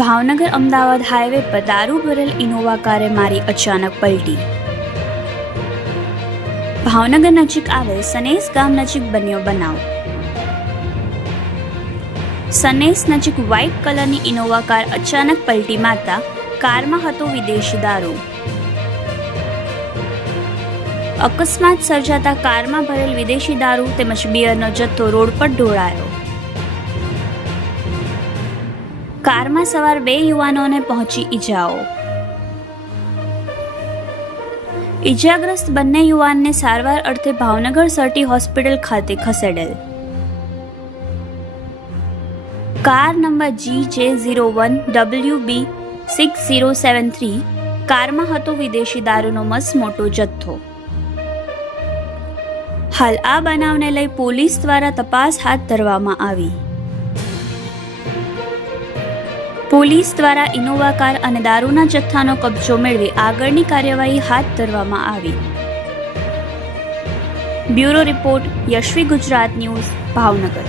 Bhavnagar Ahmedabad highway પર દારૂ ભરેલ ઇનોવા કારે મારી અચાનક પલટી. ભાવનગર નજીક આવેલ સનેસ ગામ નજીક બન્યો બનાવ. સનેસ નજીક વ્હાઇટ કલરની ઇનોવા કાર અચાનક પલટી મારતા કારમાં હતો વિદેશી દારૂ. અકસ્માત સર્જાતા કારમાં ભરેલ વિદેશી દારૂ તેમજ બિયરનો જથ્થો રોડ પર ઢોળાયો. કારમાં સવાર 2 યુવાનોને પહોંચી ઈજાઓ. ઈજાગ્રસ્ત બંને યુવાનને સારવાર અર્થે ભાવનગર સર્ટી હોસ્પિટલ ખાતે ખસેડેલ. કાર નંબર GJ01WB6073 કારમાં હતો વિદેશી દારૂનો મસમોટો જથ્થો. હાલ આ બનાવને લઈ પોલીસ દ્વારા તપાસ હાથ ધરવામાં આવી. પોલીસ દ્વારા ઇનોવા કાર અને દારૂના જથ્થાનો કબજો મેળવી આગળની કાર્યવાહી હાથ ધરવામાં આવી. Bureau report Yashvi Gujarat news Bhavnagar.